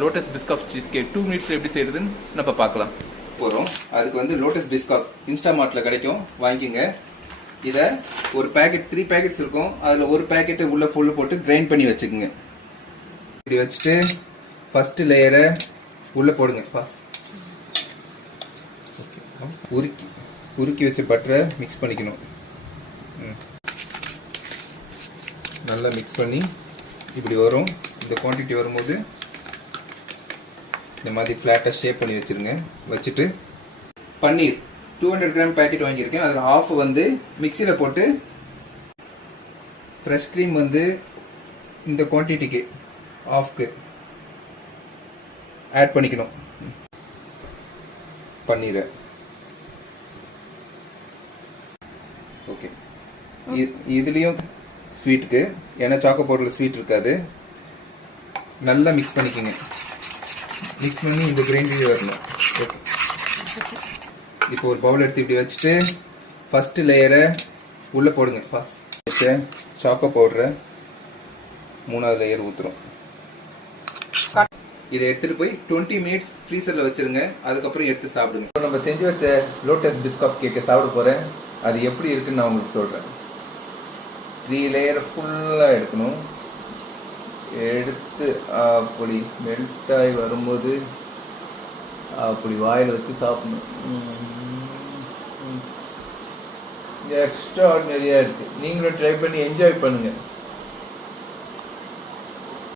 Lotus Biscoff cheese cake 2 minutes எப்படி செய்யறதுன்னு நம்ம பார்க்கலாம் போகிறோம். அதுக்கு வந்து லோட்டஸ் பிஸ்காஃப் இன்ஸ்டாமார்ட்டில் கிடைக்கும், வாங்கிக்கோங்க. இதை ஒரு பேக்கெட் 3 பேக்கெட்ஸ் இருக்கும், அதில் ஒரு பேக்கெட்டை உள்ளே ஃபுல்லு போட்டு கிரைண்ட் பண்ணி வச்சுக்கோங்க. இப்படி வச்சுட்டு ஃபஸ்ட்டு லேயரை உள்ளே போடுங்க. ஓகே, உருக்கி வச்ச பட்டரை மிக்ஸ் பண்ணிக்கணும். நல்லா மிக்ஸ் பண்ணி இப்படி வரும். இந்த குவான்டிட்டி வரும்போது இந்த மாதிரி ஃப்ளாட்டாக ஷேப் பண்ணி வச்சுருங்க. வச்சுட்டு பன்னீர் 200 கிராம் பேக்கெட் வாங்கியிருக்கேன். அதில் ஆஃப் வந்து மிக்சியில் போட்டு ஃப்ரெஷ் க்ரீம் வந்து இந்த குவான்டிட்டிக்கு ஆஃப்க்கு ஆட் பண்ணிக்கணும். பன்னீரை ஓகே. இதுலேயும் ஸ்வீட்டுக்கு, ஏன்னா சாக்கோ பவுடரில் ஸ்வீட் இருக்காது. நல்லா மிக்ஸ் பண்ணிக்கோங்க. மிக்ஸ் பண்ணி இந்த கிரைண்டிங் வரணும். ஓகே, இப்போ ஒரு பவுல் எடுத்து இப்படி வச்சுட்டு ஃபஸ்ட்டு லேயரை உள்ளே போடுங்க. ஃபஸ்ட்டு சாக்கோ பவுடரை 3வது லேயர் ஊற்றுறோம். இதை எடுத்துகிட்டு போய் 20 மினிட்ஸ் ஃப்ரீசரில் வச்சுருங்க. அதுக்கப்புறம் எடுத்து சாப்பிடுங்க. இப்போ நம்ம செஞ்சு வச்ச லோட்டஸ் பிஸ்காஃப் கேக்கை சாப்பிட போகிறேன். அது எப்படி இருக்குன்னு நான் உங்களுக்கு சொல்கிறேன். 3 லேயர் ஃபுல்லாக எடுக்கணும். எடுத்து அப்படி மெல்ட்டாகி வரும்போது அப்படி வாயில் வச்சு சாப்பிடணும். எக்ஸ்ட்ரா ஆர்டினரியாக இருக்குது. நீங்களும் ட்ரை பண்ணி என்ஜாய் பண்ணுங்கள்.